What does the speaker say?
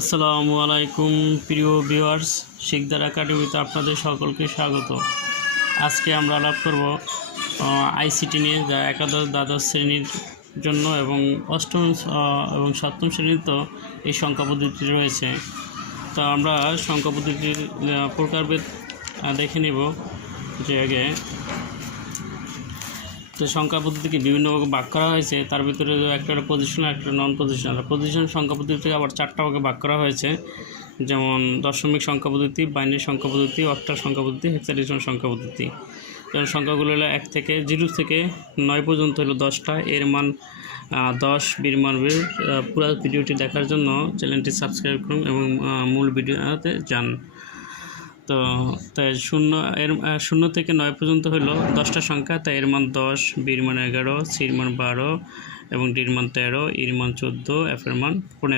আসসালামু আলাইকুম প্রিয় ভিউয়ার্স, শিকদার একাডেমিতে আপনাদের সকলকে স্বাগত। আজকে আমরা আলাপ করব আইসিটি নিয়ে, যা একাদশ দ্বাদশ শ্রেণীর জন্য এবং অষ্টম এবং সপ্তম শ্রেণীতে এই সংখ্যা পদ্ধতি রয়েছে। তো আমরা সংখ্যা পদ্ধতির প্রকারভেদ দেখে নেব। যে আগে তো সংখ্যা পদ্ধতিকে বিভিন্ন ভাগে ভাগ করা হয়েছে, তার ভিতরে একটা পজিশনাল, একটা নন পজিশনাল। পজিশনাল সংখ্যা পদ্ধতিকে আবার 4টা ভাগে ভাগ করা হয়েছে, যেমন দশমিক সংখ্যা পদ্ধতি, বাইনারি সংখ্যা পদ্ধতি, অক্টাল সংখ্যা পদ্ধতি, হেক্সাডেসিমাল সংখ্যা পদ্ধতি। যেমন সংখ্যাগুলো হলো 1 থেকে 0 থেকে 9 পর্যন্ত হলো 10টা, এর মান 10, বীর মান বীর। পুরো ভিডিওটি দেখার জন্য চ্যানেলটি সাবস্ক্রাইব করুন এবং মূল ভিডিওতে যান। তো তাই 0 থেকে 9 পর্যন্ত হলো 10টা সংখ্যা, তাই এর মান 10, বীর মান 11, সির মান 12 এবং ডির মান 13, ইর মান 14, এফের মান 15।